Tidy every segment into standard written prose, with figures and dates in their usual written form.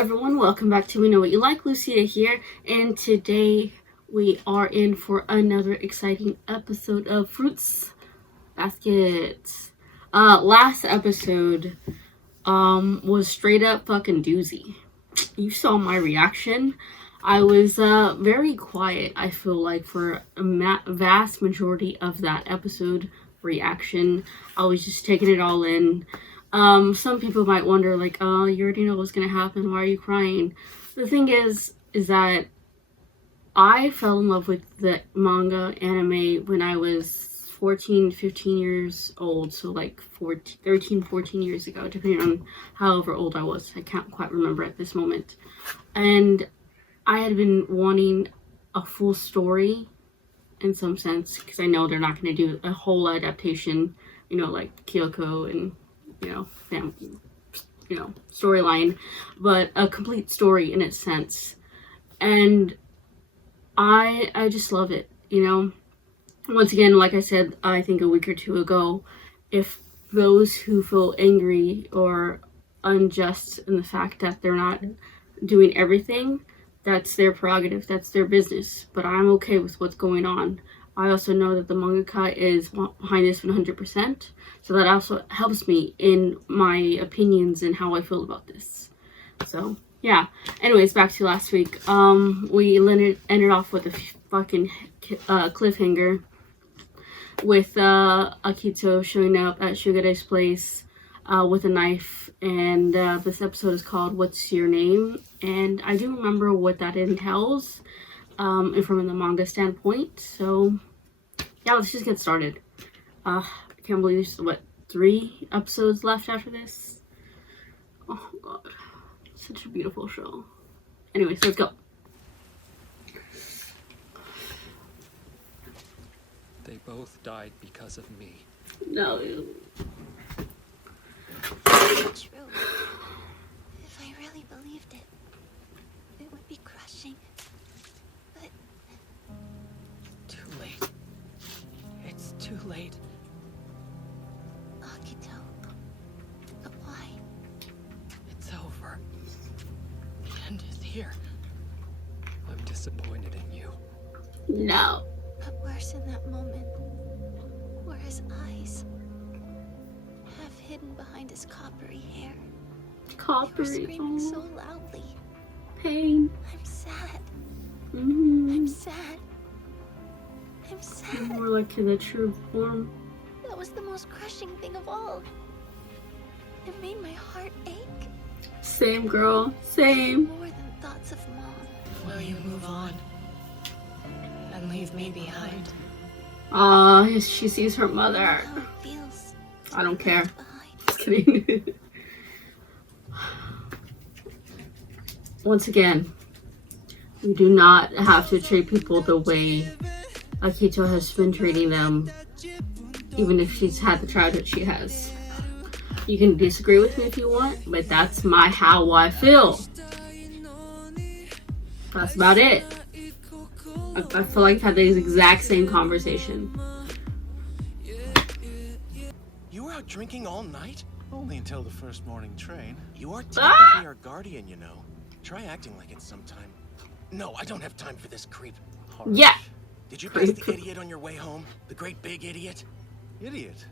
everyone, welcome back to We Know What You Like. Lucia here, and today we are in for another exciting episode of Fruits Basket. Last episode was straight up fucking doozy. You saw my reaction. I was very quiet, I feel like, for a vast majority of that episode reaction. I was just taking it all in. Some people might wonder, like, oh, you already know what's gonna happen, why are you crying? The thing is that I fell in love with the manga anime when I was 14, 15 years old, so like 13, 14 years ago, depending on however old I was. I can't quite remember at this moment. And I had been wanting a full story in some sense, because I know they're not going to do a whole adaptation, like Kyoko and storyline, but a complete story in its sense. And I just love it, Once again, like I said, I think a week or two ago, if those who feel angry or unjust in the fact that they're not doing everything, that's their prerogative, that's their business. But I'm okay with what's going on. I also know that the mangaka is behind this 100%, so that also helps me in my opinions and how I feel about this. So, yeah. Anyways, back to last week. We ended off with a fucking cliffhanger with Akito showing up at Sugare's place with a knife, and this episode is called What's Your Name? And I do remember what that entails from the manga standpoint, so yeah, let's just get started. I can't believe there's, 3 episodes left after this? Oh god, such a beautiful show. Anyways, let's go. They both died because of me. No. It's true. If I really believed it, it would be crushing. But Too late. It's too late. Akito, but why? It's over. The end is here. I'm disappointed in you. No. But worse in that moment were his eyes, half hidden behind his coppery hair. He was Coppery. screaming so loudly. Pain. I'm sad. Mm-hmm. I'm sad. I'm sad. More like in the true form. That was the most crushing thing of all. It made my heart ache. Same girl. Same. More than thoughts of Mom. Will you move on and leave me behind? She sees her mother. How it feels. I don't care. Behind. Just kidding. Once again, you do not have to treat people the way Akito has been treating them, even if she's had the childhood she has. You can disagree with me if you want, but that's how I feel. That's about it. I feel like I've had the exact same conversation. You were out drinking all night? Only until the first morning train. You are technically our guardian, you know. Try acting like it sometime. No, I don't have time for this creep. Harsh. Yeah. Did you pass the idiot on your way home? The great big idiot? Idiot.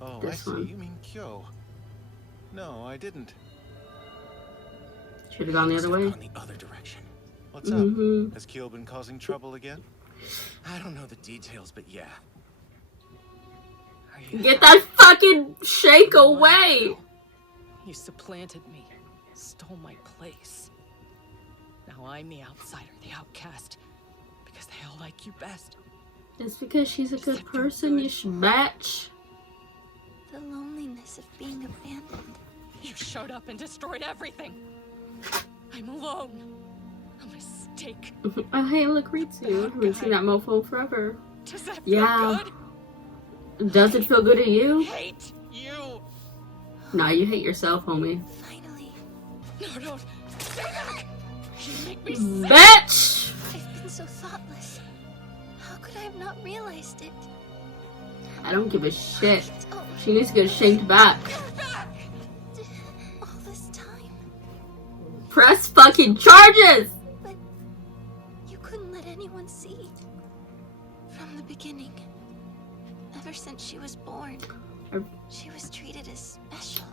Oh, This I see. one. You mean Kyo. No, I didn't. Should have gone the other way. Gone the other direction. What's Mhm. up? Has Kyo been causing trouble again? I don't know the details, but yeah. Are you Get that fucking shake away! You supplanted me, stole my place. Now I'm the outsider, the outcast, because they all like you best. It's because she's a good person, you bitch. The loneliness of being abandoned. You showed up and destroyed everything. I'm alone. A mistake. Oh, hey, look, Ritsu. I haven't seen that mofo forever. Does that Yeah. feel good? Does it feel good to you? I hate you. Nah, you hate yourself, homie. Finally, No, stay back. You make me sick. Bitch! I've been so thoughtless. How could I have not realized it? I don't give a shit. Oh, She needs to get shanked back. Get back. all this time. Press fucking charges! But you couldn't let anyone see. From the beginning, ever since she was born, she was treated as special.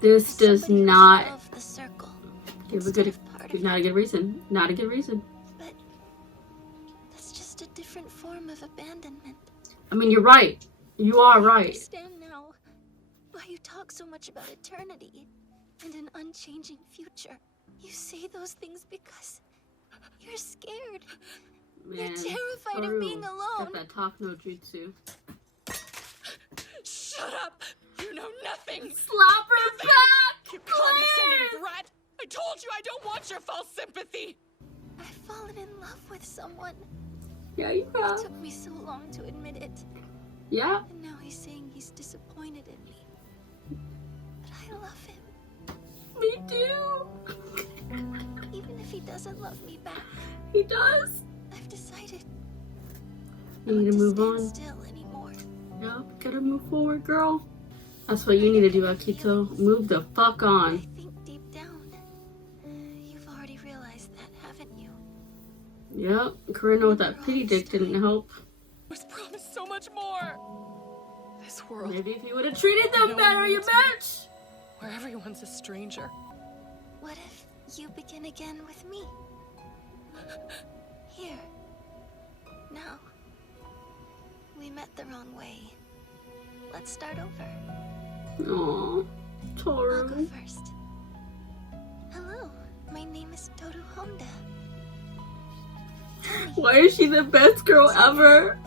This As does somebody who's not above the circle, give a instead good, of part of not a it. good reason. Not a good reason. But that's just a different form of abandonment. I mean, you're right. You are I right. understand now why you talk so much about eternity and an unchanging future. You say those things because you're scared. You're Man, terrified Toru of being got alone. that talk no jutsu. Shut up! You know nothing! Slap her back! You condescending Please! brat! I told you I don't want your false sympathy! I've fallen in love with someone. Yeah, you It have. took me so long to admit it. Yeah. And now he's saying he's disappointed in me. But I love him. Me too. Even if he doesn't love me back, He does. I've decided You need not to move stand on. still anymore. Yep, gotta move forward, girl. That's what you need to do, Akito. Move the fuck I on. think deep down, you've already realized that, haven't you? Yep, Corinna with that pity dick didn't help. I was promised so much more! This world Maybe if you would have treated them No better, one you needs me. bitch! where everyone's a stranger. What if you begin again with me? Here. Now. We met the wrong way. Let's start over. Aww, I'll go Toru. first. Hello, my name is Toru Honda. Tell me, Why is she the best girl ever?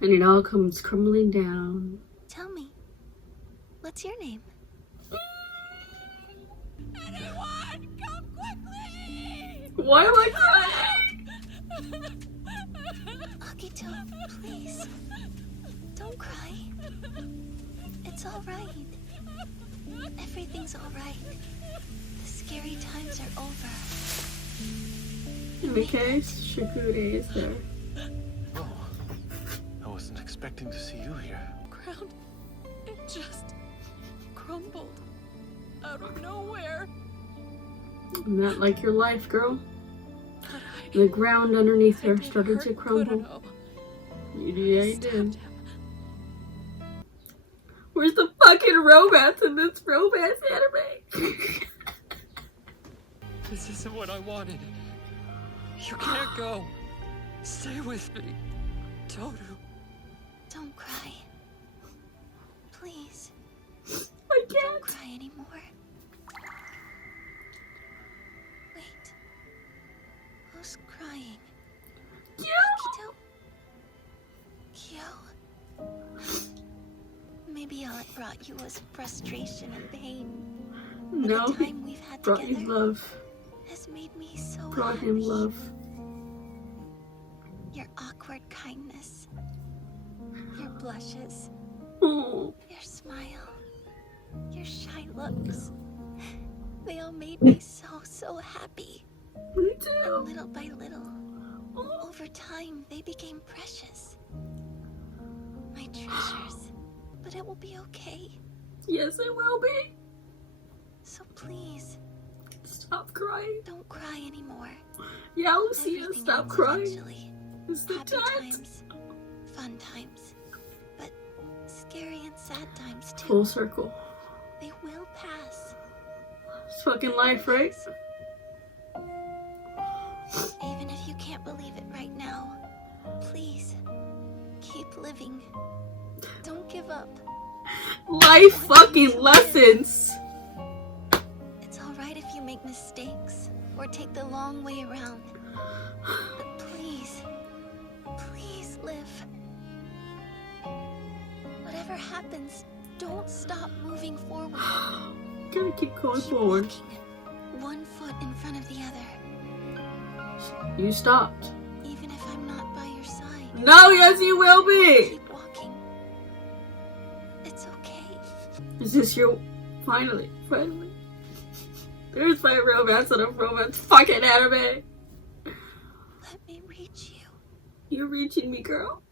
And it all comes crumbling down. tell me. What's your name? Anyone, come quickly! Why am I crying? Akito, please. Don't cry. It's alright. Everything's alright. The scary times are over. In the case, Shikude is there. Oh, I wasn't expecting to see you here. Ground, it just crumbled out of nowhere. Not like your life, girl. But I The ground underneath her did started to hurt crumble. Kurano. Yeah, I you stabbed did. him. Where's the fucking romance in this romance anime? This isn't what I wanted. You can't go. Stay with me. Toru. Don't cry. Please, I don't can't. cry anymore. Wait. Who's crying? Yeah. Akito? Kyo? Maybe all it brought you was frustration and pain. But No, the time we've had brought together you love. has made me so Brought happy. him love. Your awkward kindness. Your blushes. Oh, Your smile. Your shy looks. They all made me so happy. me And too. little by little, Oh, over time, they became precious. My treasures. But it will be okay. yes, it will be. So please, Stop crying. don't cry anymore. Yeah, Lucia, Everything stop ends crying. eventually. It's the Happy time. times, fun times, but scary and sad times too. Full circle. They will pass. It's fucking life, right? Even if you can't believe it right now, please keep living. Don't give up. Life fucking lessons. It's alright if you make mistakes or take the long way around. But please, please live. Whatever happens, don't stop moving forward. Gotta keep going Keep forward. walking, one foot in front of the other. You stopped. Even if I'm not by your side, No, yes, you will be. keep walking. It's okay. Is this your finally? There's my romance and a romance fucking anime. Let me reach you. You're reaching me, girl.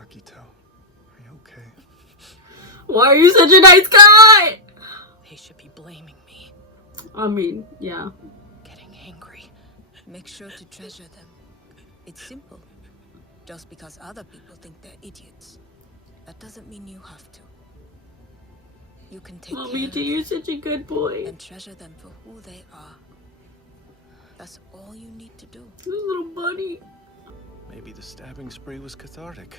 Akito, are you okay? Why are you such a nice guy? They should be blaming me, I mean, yeah. getting angry. Make sure to treasure them. It's simple. Just because other people think they're idiots, that doesn't mean you have to. You can take Mommy, care of you're them such a good boy. and treasure them for who they are. That's all you need to do. This little buddy. Maybe the stabbing spree was cathartic.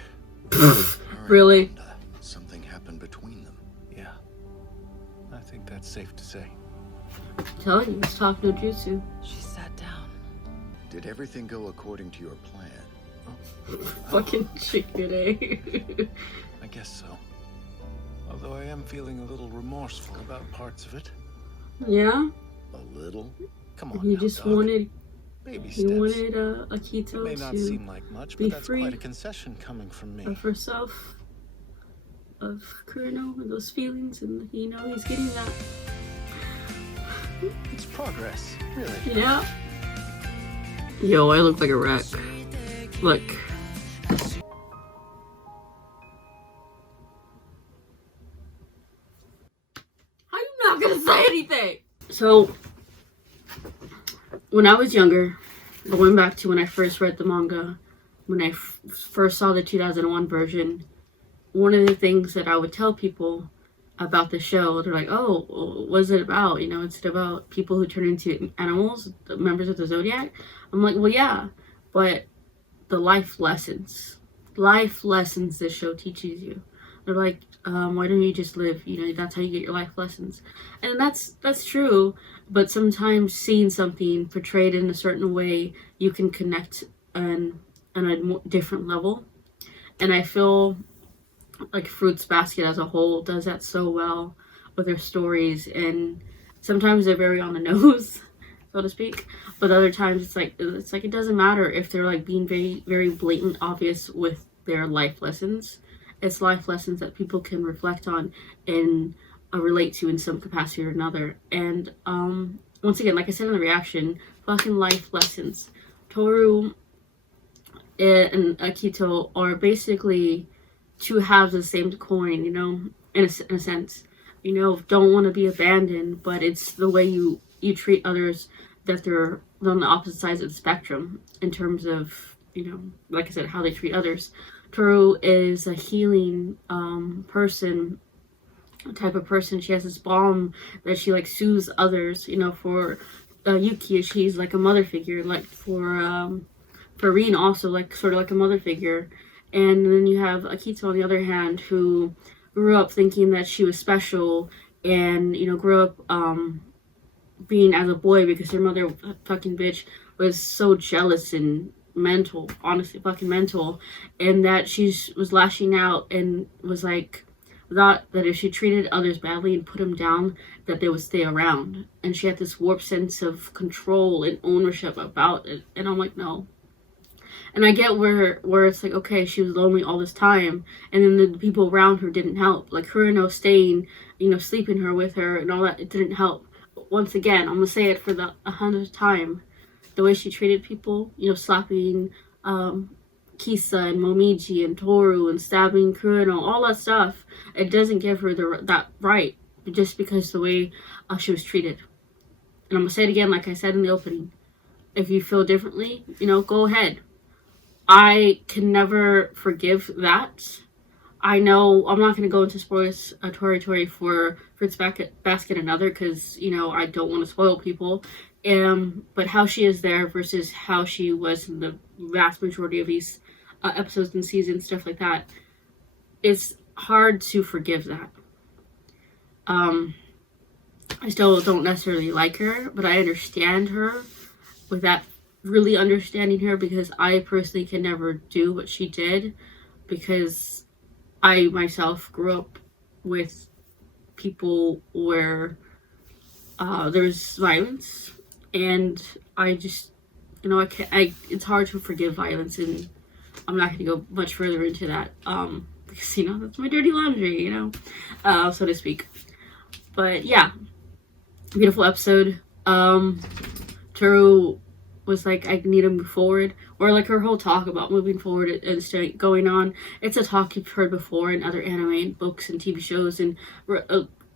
Really? Something happened between them. Yeah. I think that's safe to say. I'm telling you, it's talk no jutsu. She sat down. Did everything go according to your plan? Fucking chicken, eh? I guess so. Although I am feeling a little remorseful about parts of it. Yeah? A little? Come on He now, just Doc. wanted, Baby he steps. wanted It Akito may not to seem like much, be but that's free quite a concession coming from me. of herself, of Kurino, and those feelings, and you know, he's getting that. It's progress, really. Yeah. Yo, I look like a wreck. Look. I'm not gonna say anything! So, when I was younger, going back to when I first read the manga, when I first saw the 2001 version, one of the things that I would tell people about the show, they're like, oh, what's it about? You know, it's about people who turn into animals, the members of the Zodiac. I'm like, well, yeah, but the life lessons this show teaches you. They're like, why don't you just live? You know, that's how you get your life lessons. And that's true, but sometimes seeing something portrayed in a certain way, you can connect on a different level. And I feel like Fruits Basket as a whole does that so well with their stories, and sometimes they're very on the nose, so to speak, but other times it's like it doesn't matter if they're like being very, very blatant obvious with their life lessons. It's life lessons that people can reflect on and relate to in some capacity or another. And once again, like I said in the reaction, fucking life lessons. Toru and Akito are basically two halves of the same coin, you know, in a sense. You know, don't want to be abandoned, but it's the way you treat others that they're on the opposite sides of the spectrum in terms of, you know, like I said, how they treat others. Toru is a healing type of person. She has this balm that she like soothes others, you know. For Yuki, she's like a mother figure. Like for Rin also, like sort of like a mother figure. And then you have Akito on the other hand, who grew up thinking that she was special, and you know, grew up being as a boy because her mother, fucking bitch, was so jealous and mental, honestly fucking mental, and that she was lashing out and was like, thought that if she treated others badly and put them down, that they would stay around. And she had this warped sense of control and ownership about it. And I'm like, no. And I get where it's like, okay, she was lonely all this time, and then the people around her didn't help. Like Kurino staying, you know, sleeping her with her and all that, it didn't help. Once again, I'm gonna say it for the 100th time. The way she treated people, you know, slapping Kisa and Momiji and Toru and stabbing Kurino, all that stuff, it doesn't give her that right, just because the way she was treated. And I'm gonna say it again, like I said in the opening. If you feel differently, you know, go ahead. I can never forgive that. I know I'm not going to go into spoilers Tori for Fruits Basket Another, because, you know, I don't want to spoil people. But how she is there versus how she was in the vast majority of these episodes and seasons, stuff like that, it's hard to forgive that. I still don't necessarily like her, but I understand her with that, really understanding her, because I personally can never do what she did, because I myself grew up with people where there's violence, and I just, you know, it's hard to forgive violence, and I'm not going to go much further into that, because, you know, that's my dirty laundry, you know, so to speak. But yeah, beautiful episode. Toru was like, I need to move forward, or like her whole talk about moving forward and going on. It's a talk you've heard before in other anime and books and TV shows, and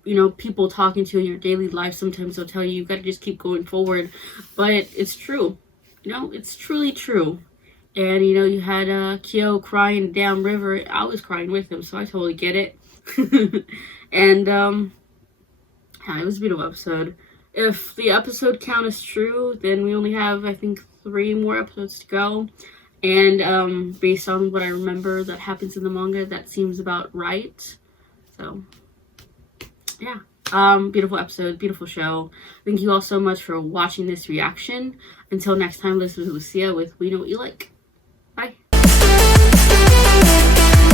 you know, people talking to you in your daily life. Sometimes they'll tell you you gotta just keep going forward, but it's true. You know, it's truly true. And you know, you had Kyo crying down river. I was crying with him, so I totally get it. And yeah, it was a beautiful episode. If the episode count is true, then we only have, I think, 3 more episodes to go. And based on what I remember that happens in the manga, that seems about right. So yeah, beautiful episode, beautiful show. Thank you all so much for watching this reaction. Until next time, this is Lucia with We Know What You Like.